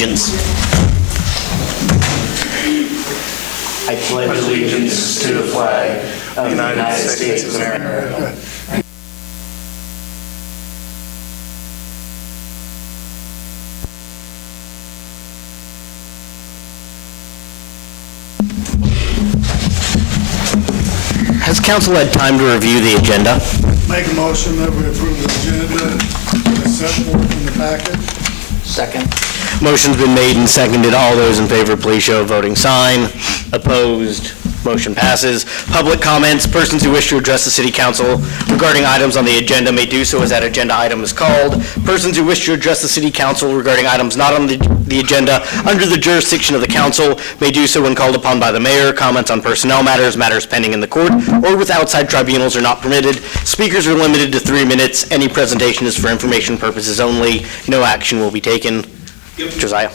allegiance. I pledge allegiance to the flag of the United States of America. Has council had time to review the agenda? Make a motion that we approve the agenda as set forth in the packet. Second. Motion's been made and seconded. All those in favor, please show a voting sign. Opposed? Motion passes. Public comments. Persons who wish to address the City Council regarding items on the agenda may do so as that agenda item is called. Persons who wish to address the City Council regarding items not on the agenda under the jurisdiction of the Council may do so when called upon by the Mayor. Comments on personnel matters, matters pending in the court, or with outside tribunals are not permitted. Speakers are limited to 3 minutes. Any presentation is for information purposes only. No action will be taken. Josiah.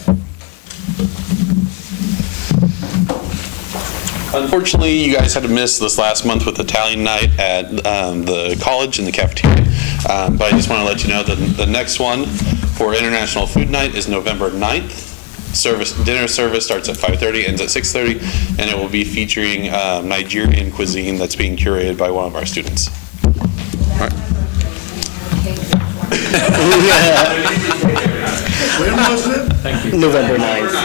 Unfortunately, you guys had to miss this last month with Italian night at the college in the cafeteria. But I just want to let you know that the next one for International Food Night is November 9th. Dinner service starts at 5:30, ends at 6:30, and it will be featuring Nigerian cuisine that's being curated by one of our students. All right. When was it? Thank you. November 9th.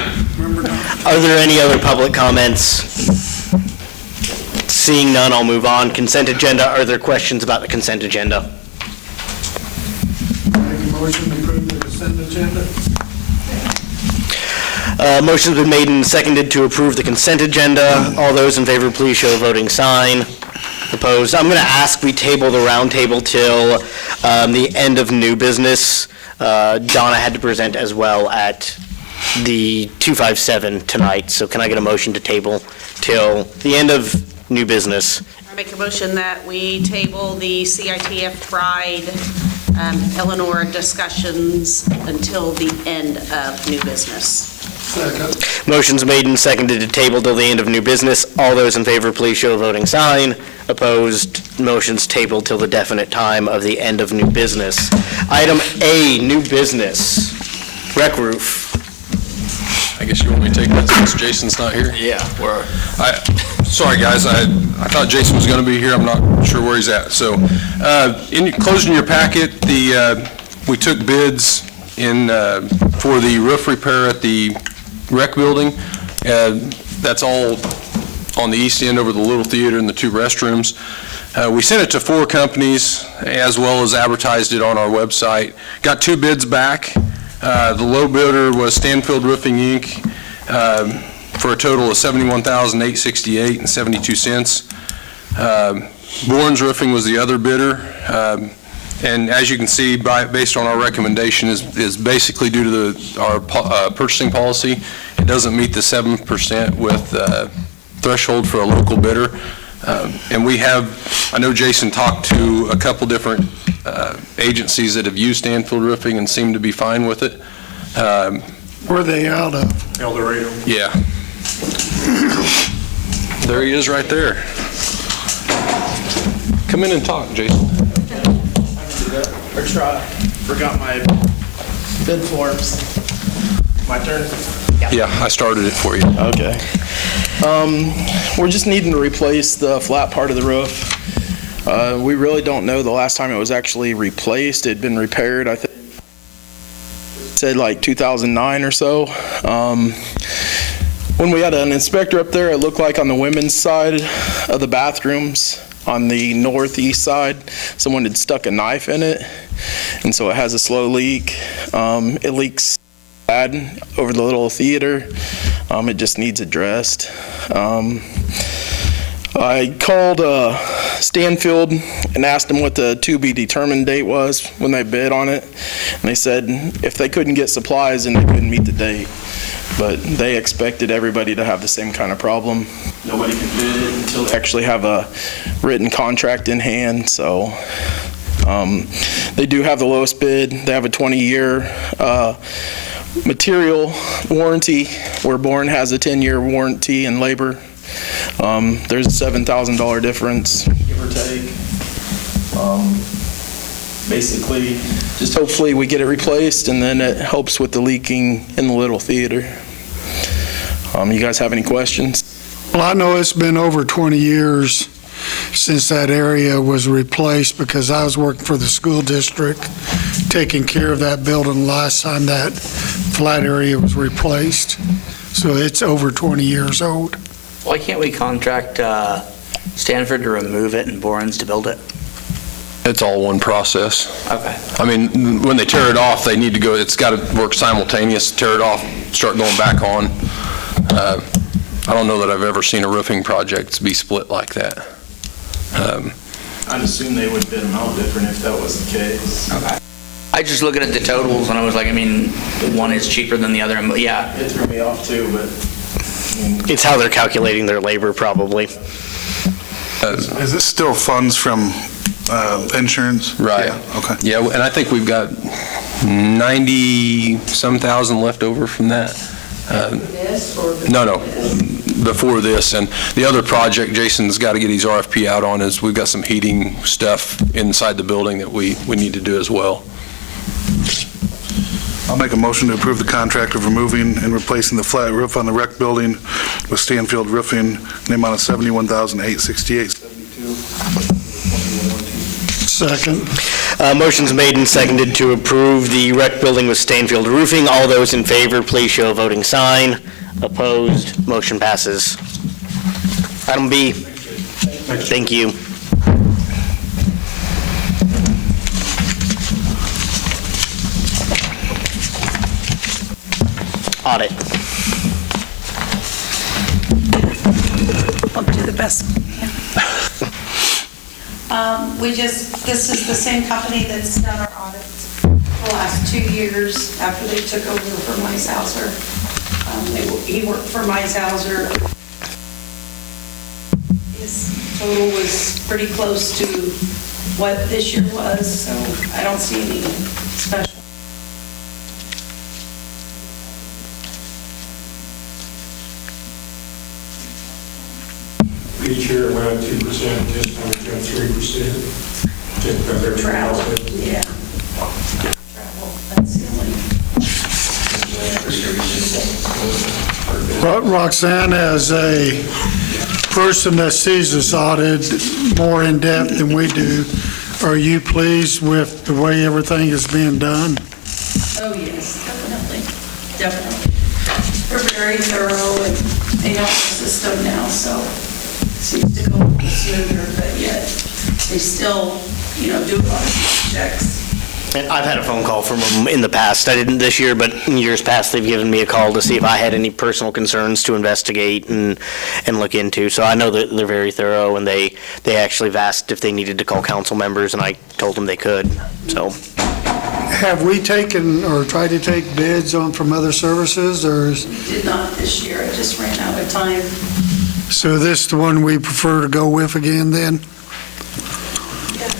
Are there any other public comments? Seeing none, I'll move on. Consent agenda. Are there questions about the consent agenda? Make a motion to approve the consent agenda. Motion's been made and seconded to approve the consent agenda. All those in favor, please show a voting sign. Opposed? I'm going to ask we table the roundtable till the end of new business. Donna had to present as well at the 257 tonight, so can I get a motion to table till the end of new business? I make a motion that we table the CITF Pride Eleanor discussions until the end of new business. Second. Motion's made and seconded to table till the end of new business. All those in favor, please show a voting sign. Opposed? Motion's tabled till the definite time of the end of new business. Item A, new business. Rec roof. I guess you want me to take that since Jason's not here? Yeah. Sorry, guys, I thought Jason was going to be here. I'm not sure where he's at. So, closing your packet, we took bids for the roof repair at the rec building. That's all on the east end over the Little Theater and the 2 restrooms. We sent it to 4 companies as well as advertised it on our website. Got 2 bids back. The low bidder was Stanfield Roofing, Inc., for a total of $71,868.72. Bourne's Roofing was the other bidder. And as you can see, based on our recommendation, is basically due to our purchasing policy. It doesn't meet the 7% with threshold for a local bidder. And I know Jason talked to a couple different agencies that have used Stanfield Roofing and seem to be fine with it. Where are they out of? El Dorado. Yeah. There he is right there. Come in and talk, Jason. Or try. Forgot my bid forms. My turn? Yeah, I started it for you. Okay. We're just needing to replace the flat part of the roof. We really don't know the last time it was actually replaced. It had been repaired, I think, said like 2009 or so. When we had an inspector up there, it looked like on the women's side of the bathrooms, on the northeast side, someone had stuck a knife in it, and so it has a slow leak. It leaks bad over the Little Theater. It just needs addressed. I called Stanfield and asked them what the to-be-determined date was when they bid on it, and they said if they couldn't get supplies, then they couldn't meet the date. But they expected everybody to have the same kind of problem. Nobody can bid it until they actually have a written contract in hand. So they do have the lowest bid. They have a 20-year material warranty, where Bourne has a 10-year warranty in labor. There's a $7,000 difference, give or take. Basically, just hopefully we get it replaced, and then it helps with the leaking in the little theater. You guys have any questions? Well, I know it's been over 20 years since that area was replaced, because I was working for the school district, taking care of that building last time that flat area was replaced. So it's over 20 years old. Why can't we contract Stanford to remove it and Borens to build it? It's all one process. Okay. I mean, when they tear it off, they need to go, it's got to work simultaneous, tear it off, start going back on. I don't know that I've ever seen a roofing project be split like that. I'd assume they would bid them out different if that was the case. Okay. I just looking at the totals and I was like, I mean, one is cheaper than the other. And yeah. It threw me off too, but It's how they're calculating their labor, probably. Is this still funds from insurance? Right. Yeah, okay. Yeah, and I think we've got 90-some thousand left over from that. No, before this. And the other project Jason's got to get his RFP out on is we've got some heating stuff inside the building that we need to do as well. I'll make a motion to approve the contract of removing and replacing the flat roof on the rec building with Stanfield Roofing in the amount of $71,868.72. Second. Motion's made and seconded to approve the rec building with Stanfield Roofing. All those in favor, please show a voting sign. Opposed, motion passes. Item B. Thank you. Audit. I'll do the best. This is the same company that's done our audits the last 2 years after they took over for Meishauser. He worked for Meishauser. His total was pretty close to what this year was, so I don't see any special. Each year it went up 2%, this time it's got 3%. Just because everything Travel, else is- yeah. Travel, that's the only. Roxanne, as a person that sees this audit more in depth than we do, are you pleased with the way everything is being done? Oh, yes, definitely. They're very thorough, and they know the system now, so it seems to go a little smoother, but yet they still, do a lot of checks. And I've had a phone call from them in the past. I didn't this year, but in years past, they've given me a call to see if I had any personal concerns to investigate and look into. So I know that they're very thorough, and they actually have asked if they needed to call council members, and I told them they could, so. Have we taken or tried to take bids on from other services, or is, Did not this year, I just ran out of time. so this the one we prefer to go with again then? Yes.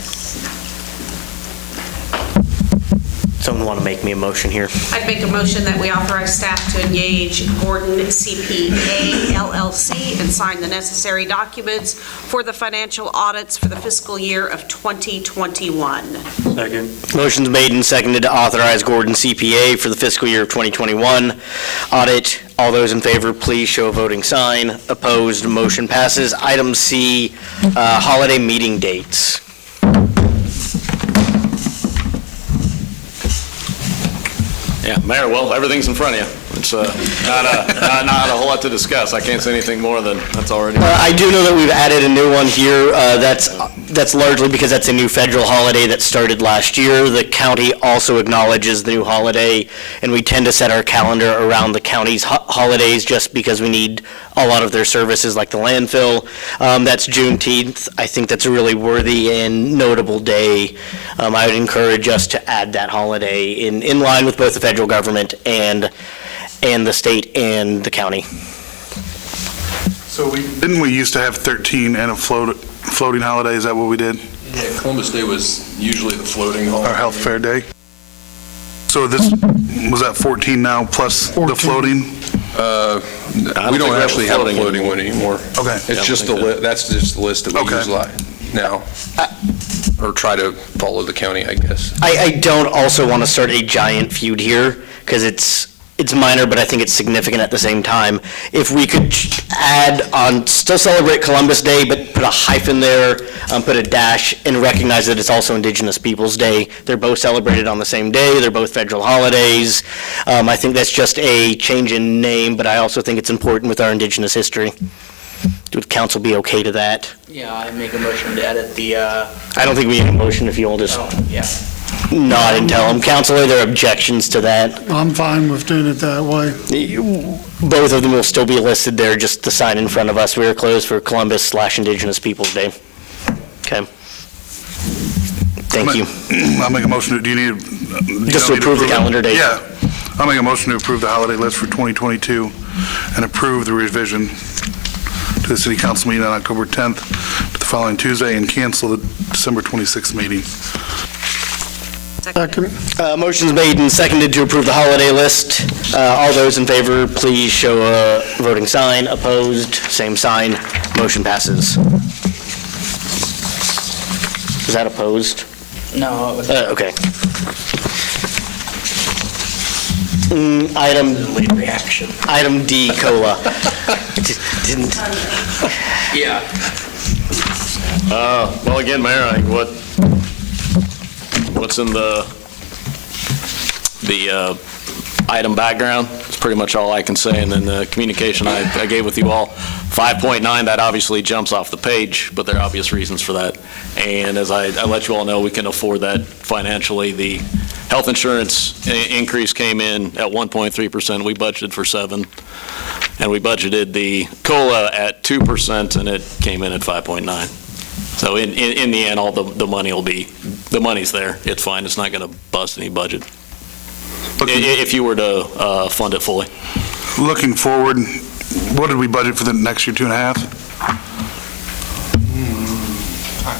Someone want to make me a motion here? I'd make a motion that we authorize staff to engage Gordon CPA LLC and sign the necessary documents for the financial audits for the fiscal year of 2021. Motion's made and seconded to authorize Gordon CPA for the fiscal year of 2021 audit. All those in favor, please show a voting sign. Opposed, motion passes. Item C, holiday meeting dates. Yeah, Mayor, well, everything's in front of you. It's not a whole lot to discuss. I can't say anything more than that's already. I do know that we've added a new one here. That's largely because that's a new federal holiday that started last year. The county also acknowledges the new holiday, and we tend to set our calendar around the county's holidays just because we need a lot of their services, like the landfill. That's Juneteenth. I think that's a really worthy and notable day. I would encourage us to add that holiday in line with both the federal government and the state and the county. So didn't we used to have 13 and a floating holiday? Is that what we did? Yeah, Columbus Day was usually the floating Our holiday. health fair day? So was that 14 now plus the 14. floating? We don't actually have a floating one anymore. Okay. It's just that's just the list that we Okay. use. now, or try to follow the county, I guess. I don't also want to start a giant feud here, because it's minor, but I think it's significant at the same time. If we could add on, still celebrate Columbus Day, but put a hyphen there, put a dash, and recognize that it's also Indigenous Peoples' Day. They're both celebrated on the same day, they're both federal holidays. I think that's just a change in name, but I also think it's important with our Indigenous history. Would council be okay to that? Yeah, I make a motion to edit the, I don't think we need a motion if you'll just yeah. nod and tell them. Council, are there objections to that? I'm fine with doing it that way. Both of them will still be listed there, just the sign in front of us. We are closed for Columbus/Indigenous Peoples' Day. Okay. Thank you. I'll make a motion to, do you need? Just to approve the calendar date. Yeah. I'll make a motion to approve the holiday list for 2022 and approve the revision to the city council meeting on October 10th to the following Tuesday and cancel the December 26th meeting. Second. Motion's made and seconded to approve the holiday list. All those in favor, please show a voting sign. Opposed, same sign. Motion passes. Is that opposed? No. Okay. Item D, COLA. Didn't. Yeah. Well, again, Mayor, I think what's in the item background is pretty much all I can say, and then the communication I gave with you all. 5.9, that obviously jumps off the page, but there are obvious reasons for that. And as I let you all know, we can afford that financially. The health insurance increase came in at 1.3%. We budgeted for 7%. And we budgeted the COLA at 2%, and it came in at 5.9. So in the end, all the money will be, the money's there. It's fine. It's not going to bust any budget if you were to fund it fully. Looking forward, what did we budget for the next year, 2.5?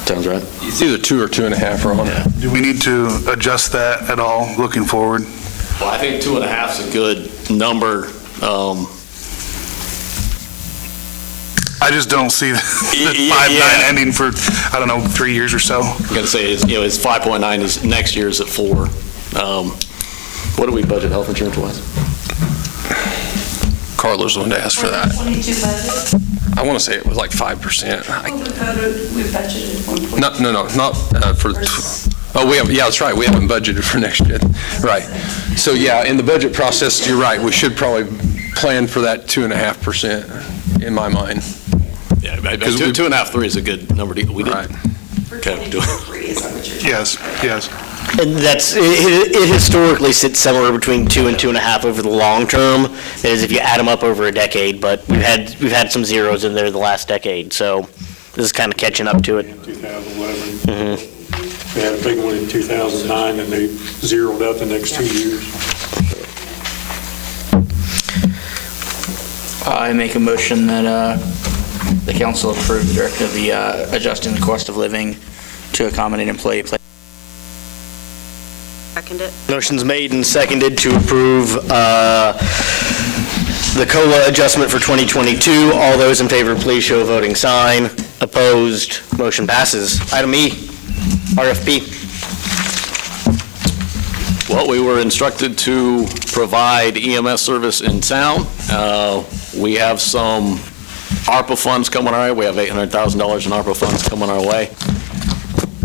Sounds right. It's either 2 or 2.5, Ron. Yeah. Do we need to adjust that at all, looking forward? Well, I think 2.5 is a good number. I just don't see the 5.9 ending for, I don't know, 3 years or so. I'm going to say, his 5.9 is, next year is at 4. What do we budget health insurance wise? Carlos wanted to ask for that. 22 budget? I want to say it was like 5%. We budgeted 1.2. No, not for, that's right, we haven't budgeted for next year. Right. So, yeah, in the budget process, you're right, we should probably plan for that 2.5% in my mind. Yeah, 2.5, 3 is a good number. We did. Right. Okay. Yes. And it historically sits somewhere between 2 and 2.5 over the long term, as if you add them up over a decade, but we've had some zeros in there the last decade, so this is kind of catching up to it. 2011. We had a big one in 2009, and they zeroed out the next 2 years. I make a motion that the council approve the directive of the adjusting the cost of living to accommodate employee play. Second it. Motion's made and seconded to approve the COLA adjustment for 2022. All those in favor, please show a voting sign. Opposed, motion passes. Item E, RFP. Well, we were instructed to provide EMS service in town. We have some ARPA funds coming our way. We have $800,000 in ARPA funds coming our way.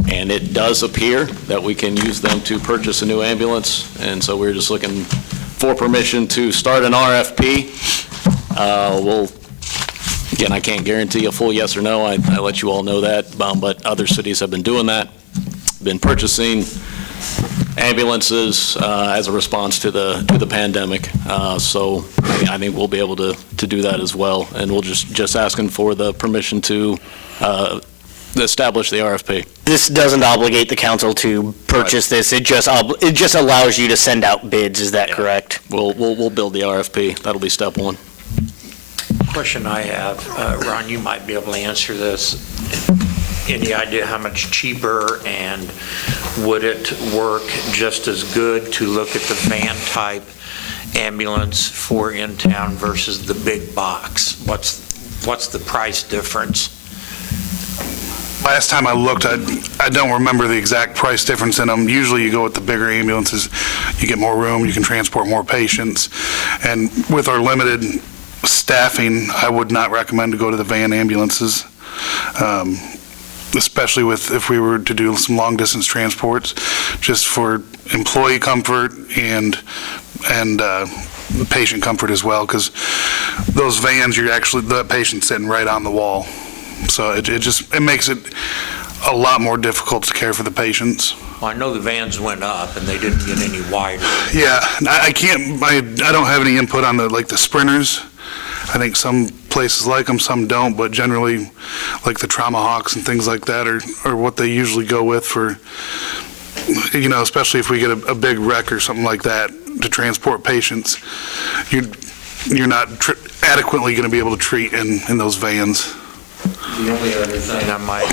And it does appear that we can use them to purchase a new ambulance. And so we're just looking for permission to start an RFP. Again, I can't guarantee a full yes or no. I let you all know that, but other cities have been doing that, been purchasing ambulances as a response to the pandemic. So I think we'll be able to do that as well. And we'll just asking for the permission to establish the RFP. This doesn't obligate the council to purchase this. It just allows you to send out bids. Is that correct? We'll build the RFP. That'll be step one. Question I have, Ron, you might be able to answer this. Any idea how much cheaper, and would it work just as good to look at the van type ambulance for in town versus the big box? What's the price difference? Last time I looked, I don't remember the exact price difference in them. Usually you go with the bigger ambulances, you get more room, you can transport more patients. And with our limited staffing, I would not recommend to go to the van ambulances, especially if we were to do some long-distance transports, just for employee comfort and the patient comfort as well, because those vans, the patient's sitting right on the wall. So it makes it a lot more difficult to care for the patients. Well, I know the vans went up and they didn't get any wider. Yeah, I don't have any input on the sprinters. I think some places like them, some don't, but generally, like the Trauma Hawks and things like that are what they usually go with for, especially if we get a big wreck or something like that to transport patients. You're not adequately going to be able to treat in those vans. The only other thing I might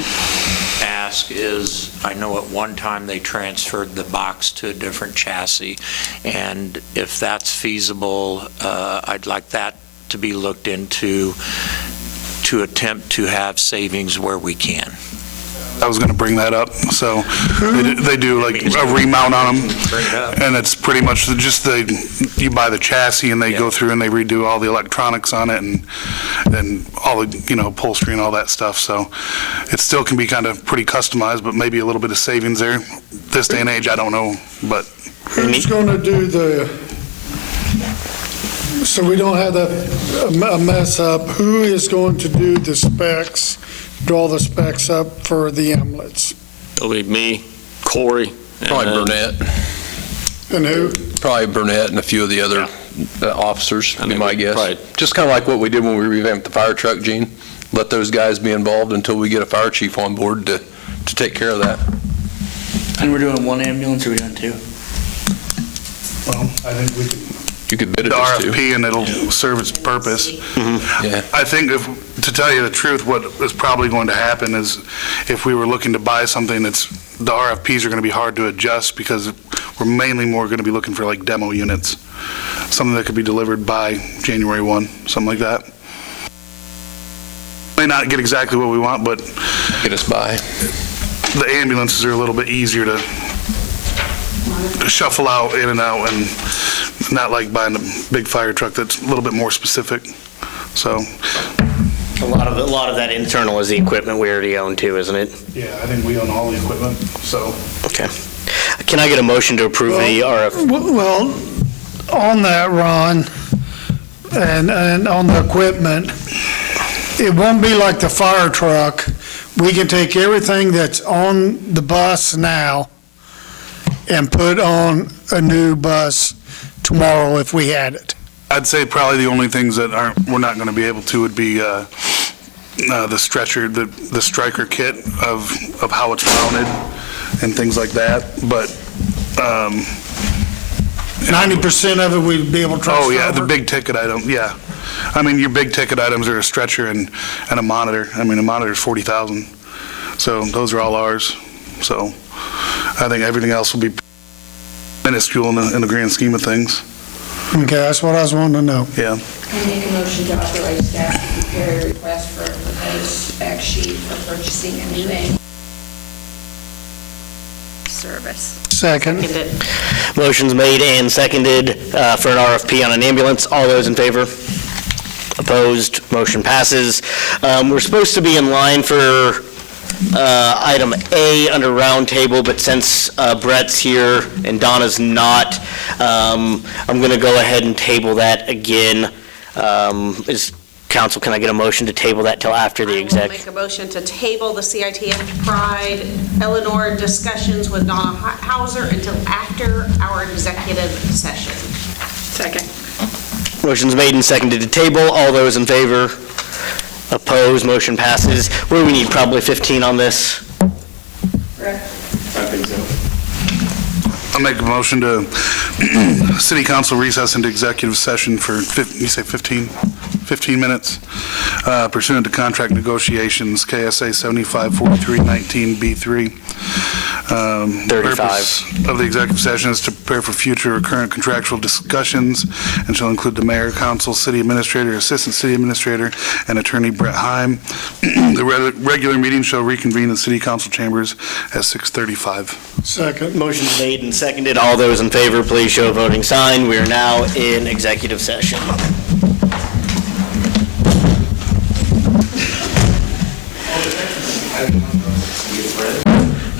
ask is, I know at one time they transferred the box to a different chassis, and if that's feasible, I'd like that to be looked into to attempt to have savings where we can. I was going to bring that up. So they do like a remount on them, and it's pretty much just you buy the chassis and they go through and they redo all the electronics on it and all the upholstery and all that stuff. So it still can be kind of pretty customized, but maybe a little bit of savings there. This day and age, I don't know, but who's going to do so we don't have a mess up, who is going to do the specs, draw the specs up for the ambulance? It'll be me, Corey. Probably Burnett. And who? Probably Burnett and a few of the other officers, be my guess. Right. Just kind of like what we did when we revamped the fire truck, Gene. Let those guys be involved until we get a fire chief on board to take care of that. And we're doing one ambulance, or are we doing two? well, I think we could. You could bid it The as two. RFP, and it'll serve its purpose. Yeah. I think to tell you the truth, what is probably going to happen is if we were looking to buy something, the RFPs are going to be hard to adjust because we're mainly more going to be looking for like demo units, something that could be delivered by January 1, something like that. May not get exactly what we want, but Get us by. the ambulances are a little bit easier to shuffle out, in and out, and not like buying a big fire truck that's a little bit more specific. So. A lot of that internal is the equipment we already own too, isn't it? Yeah, I think we own all the equipment, so. Okay. Can I get a motion to approve the RFP? Well, on that, Ron, and on the equipment, it won't be like the fire truck. We can take everything that's on the bus now and put on a new bus tomorrow if we had it. I'd say probably the only things that we're not going to be able to would be the stretcher, the striker kit of how it's mounted and things like that. But 90% of it we'd be able to transfer. oh yeah, the over? big ticket item. Yeah, I mean your big ticket items are a stretcher and a monitor. I mean a monitor is $40,000, so those are all ours. So I think everything else will be minuscule in the grand scheme of things. Okay, that's what I was wanting to know. Yeah. I make a motion to authorize staff to prepare a request for a proposed spec sheet for purchasing a new ambulance service. Second. Seconded. Motion's made and seconded for an RFP on an ambulance. All those in favor? Opposed? Motion passes. We're supposed to be in line for item A under roundtable, but since Brett's here and Donna's not, I'm going to go ahead and table that again. Council, can I get a motion to table that till after the I will exec? make a motion to table the CITF Pride Eleanor discussions with Donna Hauser until after our executive session. Second. Motion's made and seconded to table. All those in favor? Opposed? Motion passes. What do we need, probably 15 on this? Correct? I'll make a motion to city council recess into executive session for, you say 15 minutes pursuant to contract negotiations, KSA 754319B3, Purpose of the executive session is to prepare for future or current contractual discussions and shall include the mayor, council, city administrator, assistant city administrator, and attorney Brett Heim. The regular meeting shall reconvene in the city council chambers at 6:35. Second. Motion's made and seconded. All those in favor, please show a voting sign. We are now in executive session.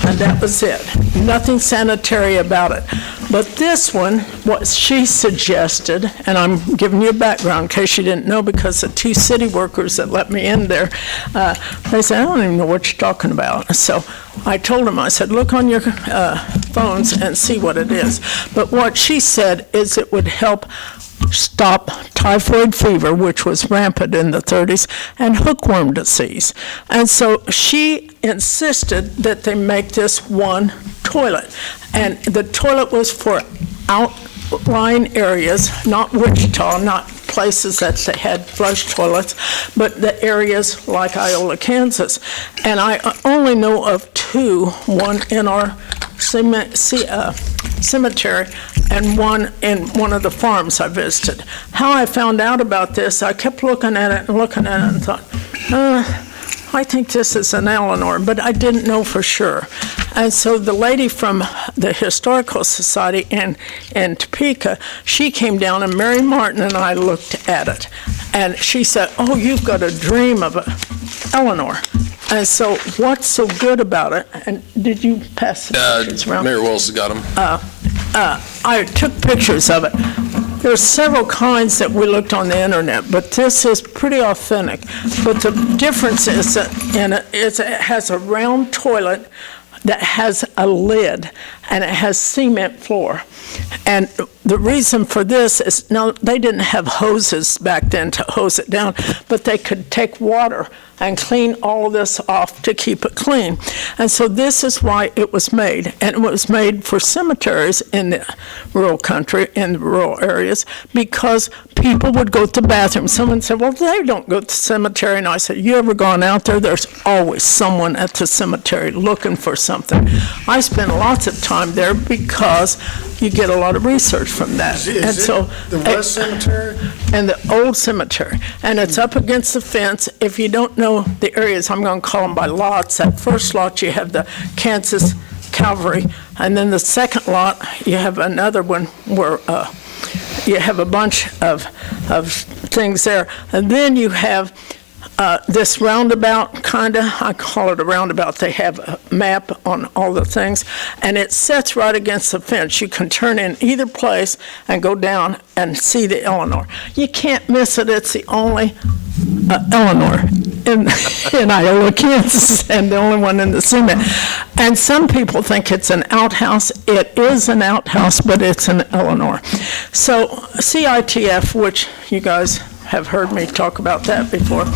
And that was it. Nothing sanitary about it. But this one, what she suggested, and I'm giving you a background in case you didn't know, because the two city workers that let me in there, they said, I don't even know what you're talking about. So I told them, I said, look on your phones and see what it is. But what she said is it would help stop typhoid fever, which was rampant in the 30s, and hookworm disease. And so she insisted that they make this one toilet. And the toilet was for outlying areas, not Wichita, not places that they had flush toilets, but the areas like Iola, Kansas. And I only know of two, one in our cemetery and one in one of the farms I visited. How I found out about this, I kept looking at it and thought, I think this is an Eleanor, but I didn't know for sure. And so the lady from the Historical Society in Topeka, she came down, and Mary Martin and I looked at it. And she said, oh, you've got a dream of a Eleanor. And so what's so good about it? And did you pass the pictures around? Mayor Wells has got them. I took pictures of it. There's several kinds that we looked on the internet, but this is pretty authentic. But the difference is that it has a round toilet that has a lid, and it has cement floor. And the reason for this is, now, they didn't have hoses back then to hose it down, but they could take water and clean all this off to keep it clean. And so this is why it was made. And it was made for cemeteries in the rural country, in the rural areas, because people would go to the bathroom. Someone said, well, they don't go to the cemetery. And I said, you ever gone out there? There's always someone at the cemetery looking for something. I spend lots of time there because you get a lot of research from that. And so the West Cemetery? And the old cemetery. And it's up against the fence. If you don't know the areas, I'm going to call them by lots. That first lot, you have the Kansas Cavalry. And then the second lot, you have another one where you have a bunch of things there. And then you have this roundabout, kind of, I call it a roundabout. They have a map on all the things, and it sits right against the fence. You can turn in either place and go down and see the Eleanor. You can't miss it. It's the only Eleanor in Iola, Kansas, and the only one in the cement. And some people think it's an outhouse. It is an outhouse, but it's an Eleanor. So CITF, which you guys have heard me talk about that before.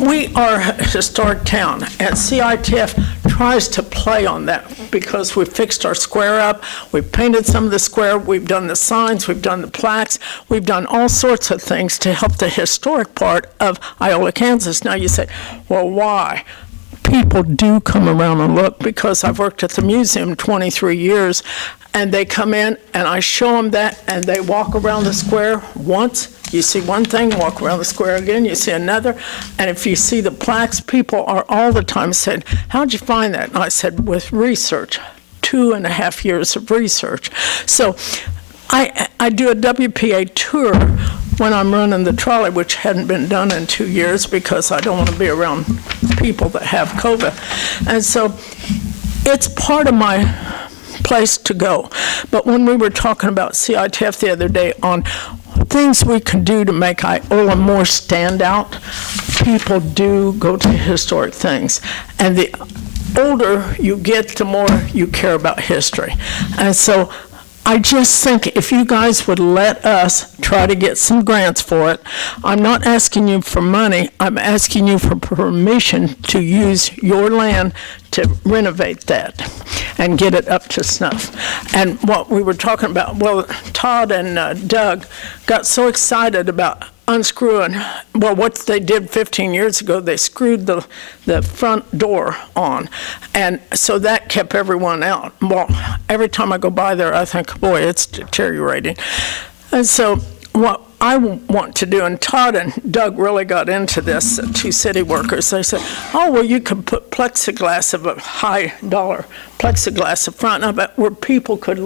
We are a historic town, and CITF tries to play on that because we fixed our square up, we've painted some of the square, we've done the signs, we've done the plaques, we've done all sorts of things to help the historic part of Iola, Kansas. Now you say, well, why? People do come around and look because I've worked at the museum 23 years, and they come in and I show them that, and they walk around the square once. You see one thing, walk around the square again, you see another. And if you see the plaques, people are all the time saying, how'd you find that? And I said, with research, 2.5 years of research. So I do a WPA tour when I'm running the trolley, which hadn't been done in 2 years because I don't want to be around people that have COVID. And so it's part of my place to go. But when we were talking about CITF the other day on things we can do to make Iola more stand out, people do go to historic things. And the older you get, the more you care about history. And so I just think if you guys would let us try to get some grants for it, I'm not asking you for money, I'm asking you for permission to use your land to renovate that and get it up to snuff. And what we were talking about, well, Todd and Doug got so excited about unscrewing, well, what they did 15 years ago, they screwed the front door on, and so that kept everyone out. Well, every time I go by there, I think, boy, it's deteriorating. And so what I want to do, and Todd and Doug really got into this, two city workers, they said, oh, well, you could put plexiglass of a high dollar plexiglass up front of it where people could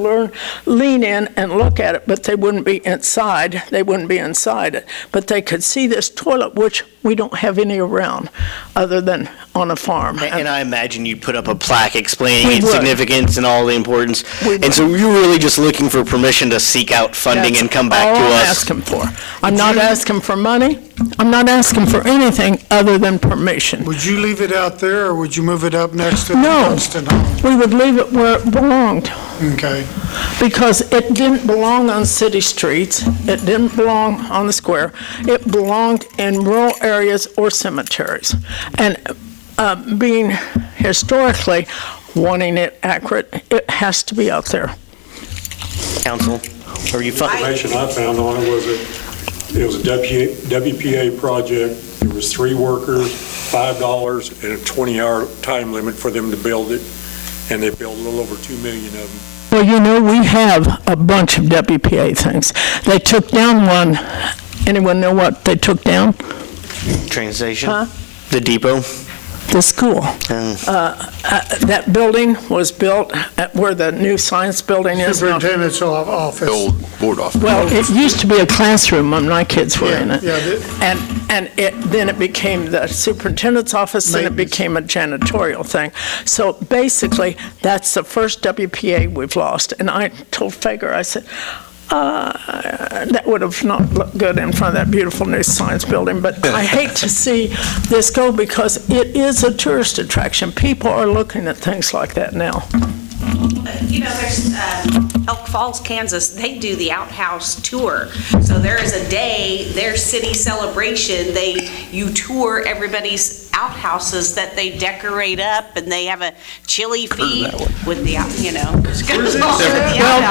lean in and look at it, but they wouldn't be inside. They wouldn't be inside it. But they could see this toilet, which we don't have any around other than on a farm. And I imagine you'd put up a plaque explaining We its would. significance and all the importance. We would. And so you're really just looking for permission to seek out funding That's and come back to all I'm us? asking for. I'm not asking for money. I'm not asking for anything other than permission. Would you leave it out there, or would you move it up next to the No. Dunstan home? We would leave it where it belonged, Okay. because it didn't belong on city streets. It didn't belong on the square. It belonged in rural areas or cemeteries. And being historically wanting it accurate, it has to be out there. Council, are you Information I found on it was that it was a WPA project. There was 3 workers, $5, and a 20-hour time limit for them to build it, and they built a little over 2 million of them. Well, you know, we have a bunch of WPA things. They took down one. Anyone know what they took down? Train station? Huh? The depot? The school. That building was built at where the new science building is now. Superintendent's office. The old board office. Well, it used to be a classroom when my kids were in it. Yeah, And then it became the superintendent's office, and it Maintenance. became a janitorial thing. So basically, that's the first WPA we've lost. And I told Fager, I said, that would have not looked good in front of that beautiful new science building, but I hate to see this go because it is a tourist attraction. People are looking at things like that now. You know, there's Elk Falls, Kansas, they do the outhouse tour. So there is a day, their city celebration, you tour everybody's outhouses that they decorate up, and they have a chili feed with the, you know.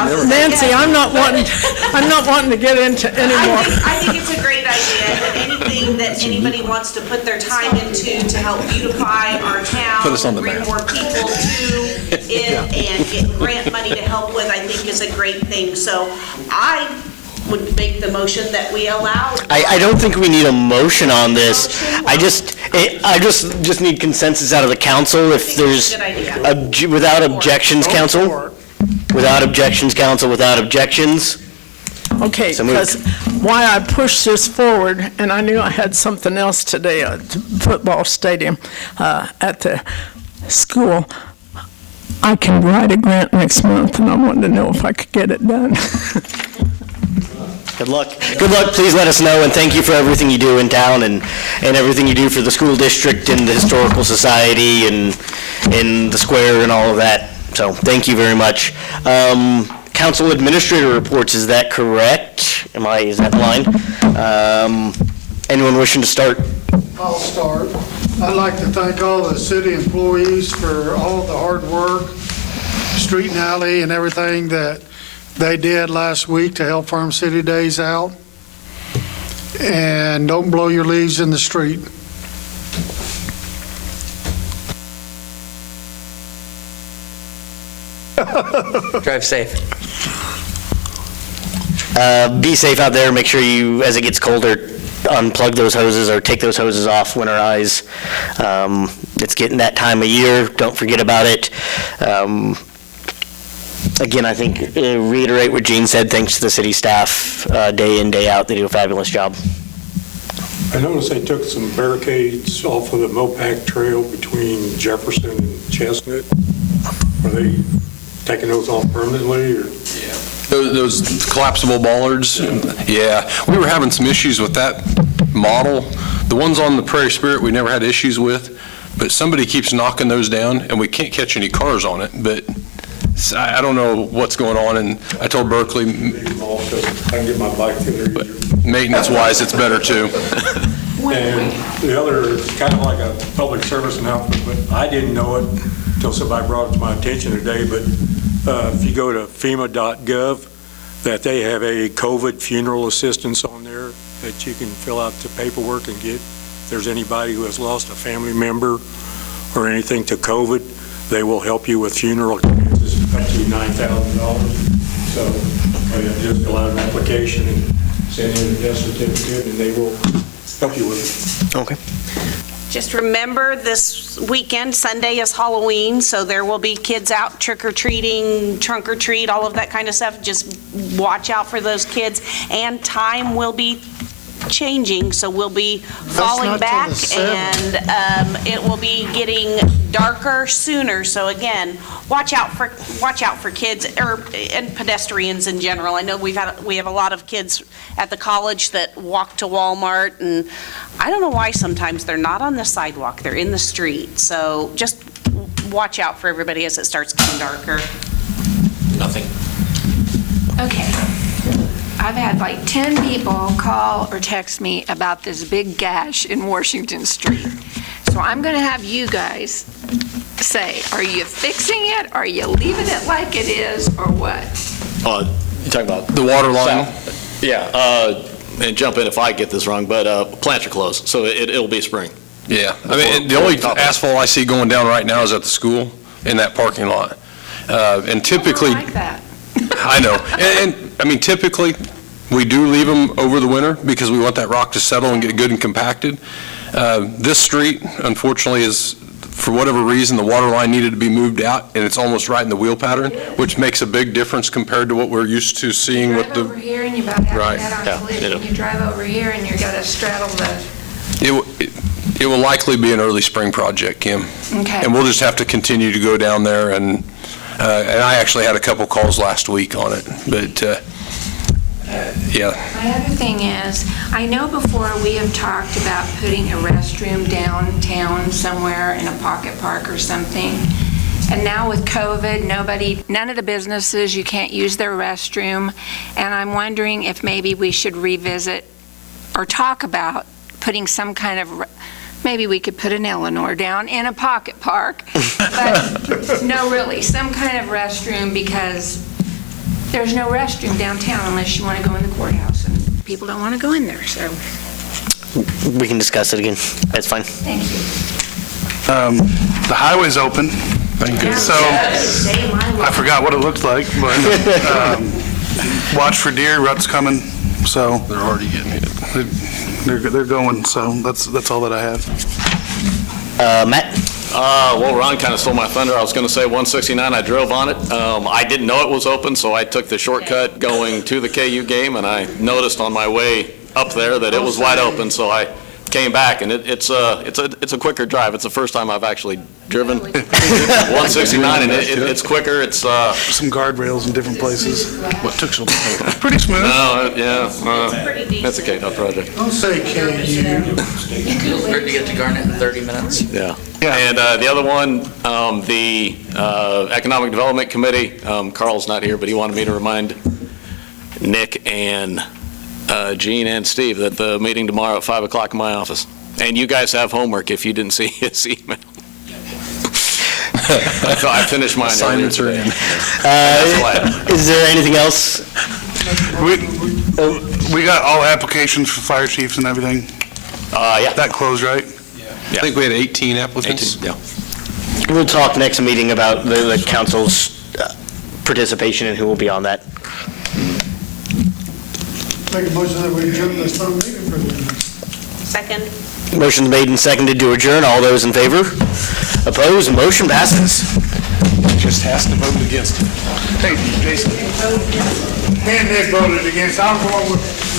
Well, Nancy, I'm not wanting to get into any more. I think it's a great idea, that anything that anybody wants to put their time into to help beautify our town, Put us on the bring map. more people to it, and get grant money to help with, I think is a great thing. So I would make the motion that we allow. I don't think we need a motion on this. I just need consensus out of the council if there's, Good idea. without objections, council? Without objections, council, without objections? Okay, So moved. because why I pushed this forward, and I knew I had something else today at the football stadium, at the school, I can write a grant next month, and I wanted to know if I could get it done. Good luck. Good luck. Please let us know, and thank you for everything you do in town and everything you do for the school district and the historical society and in the square and all of that. So thank you very much. Council administrator reports, is that correct? Is that blind? Anyone wishing to start? I'll start. I'd like to thank all the city employees for all the hard work, street and alley and everything that they did last week to help Farm City Days out. And don't blow your leaves in the street. Drive safe. Be safe out there. Make sure you, as it gets colder, unplug those hoses or take those hoses off, winterize. It's getting that time of year. Don't forget about it. Again, I think, reiterate what Gene said, thanks to the city staff, day in, day out. They do a fabulous job. I noticed they took some barricades off of the Mopac Trail between Jefferson and Chestnut. Are they taking those off permanently, or? Those collapsible bollards, yeah. We were having some issues with that model. The ones on the Prairie Spirit, we never had issues with, but somebody keeps knocking those down, and we can't catch any cars on it, but I don't know what's going on, and I told Berkeley, I can get my bike through there. maintenance-wise, it's better too. And the other, it's kind of like a public service announcement, but I didn't know it until somebody brought it to my attention today, but if you go to FEMA.gov, that they have a COVID funeral assistance on there that you can fill out the paperwork and get. If there's anybody who has lost a family member or anything to COVID, they will help you with funeral expenses up to $9,000. So you just fill out an application and send in a death certificate, and they will help you with it. Okay. Just remember, this weekend, Sunday is Halloween, so there will be kids out trick-or-treating, trunk or treat, all of that kind of stuff. Just watch out for those kids. And time will be changing, so we'll be falling not till back, the 7th. and it will be getting darker sooner. So again, watch out for kids and pedestrians in general. I know we have a lot of kids at the college that walk to Walmart, and I don't know why sometimes they're not on the sidewalk, they're in the street. So just watch out for everybody as it starts getting darker. Nothing. Okay. I've had like 10 people call or text me about this big gash in Washington Street. So I'm going to have you guys say, are you fixing it? Are you leaving it like it is, or what? You talking about? The water line? Yeah, and jump in if I get this wrong, but plants are closed, so it'll be spring. Yeah. I mean, the only asphalt I see going down right now is at the school in that parking lot. And typically, I like that. I know. And I mean, typically, we do leave them over the winter because we want that rock to settle and get good and compacted. This street, unfortunately, is, for whatever reason, the water line needed to be moved out, and it's almost right in the wheel pattern, which makes a big difference compared to what we're used to seeing with the... You drive over here and you about have Right. that on Yeah, collision. it'll- You drive over here and you're going to straddle the... It will likely be an early spring project, Kim. Okay. And we'll just have to continue to go down there, and I actually had a couple calls last week on it, but, yeah. My other thing is, I know before we have talked about putting a restroom downtown somewhere in a pocket park or something. And now with COVID, none of the businesses, you can't use their restroom. And I'm wondering if maybe we should revisit or talk about putting some kind of, maybe we could put an Eleanor down in a pocket park. But no, really, some kind of restroom, because there's no restroom downtown unless you want to go in the courthouse, and people don't want to go in there, so, We can discuss it again. That's fine. thank you. The highway's open. Thank you. So, Save my life. I forgot what it looked like, but watch for deer, rut's coming, so They're already getting it. they're going, so that's all that I have. Matt? Well, Ron kind of stole my thunder. I was going to say 169, I drove on it. I didn't know it was open, so I took the shortcut going to the KU game, and I noticed on my way up there that it was wide open, so I came back, and it's a quicker drive. It's the first time I've actually driven 169, and it's quicker. It's Some guardrails in different places. What took so long? Pretty smooth. that's a KDOT project. Don't say KU. Where to get to Garnet in 30 minutes? Yeah. Yeah. And the other one, the Economic Development Committee, Carl's not here, but he wanted me to remind Nick and Gene and Steve that the meeting tomorrow at 5 o'clock in my office. And you guys have homework if you didn't see his email. I finished mine earlier Assignments are today. in. Is there anything else? We got all applications for fire chiefs and everything. Yeah. That closed, right? I think we had 18 applicants. 18, yeah. We'll talk next meeting about the council's participation and who will be on that. Make a motion that we adjourn this phone meeting for the Second? Motion's made and seconded to adjourn. All those in favor? Opposed? Motion passes. Just has to vote against it. Hey, Jason. Me and Nick voted against, I'm going with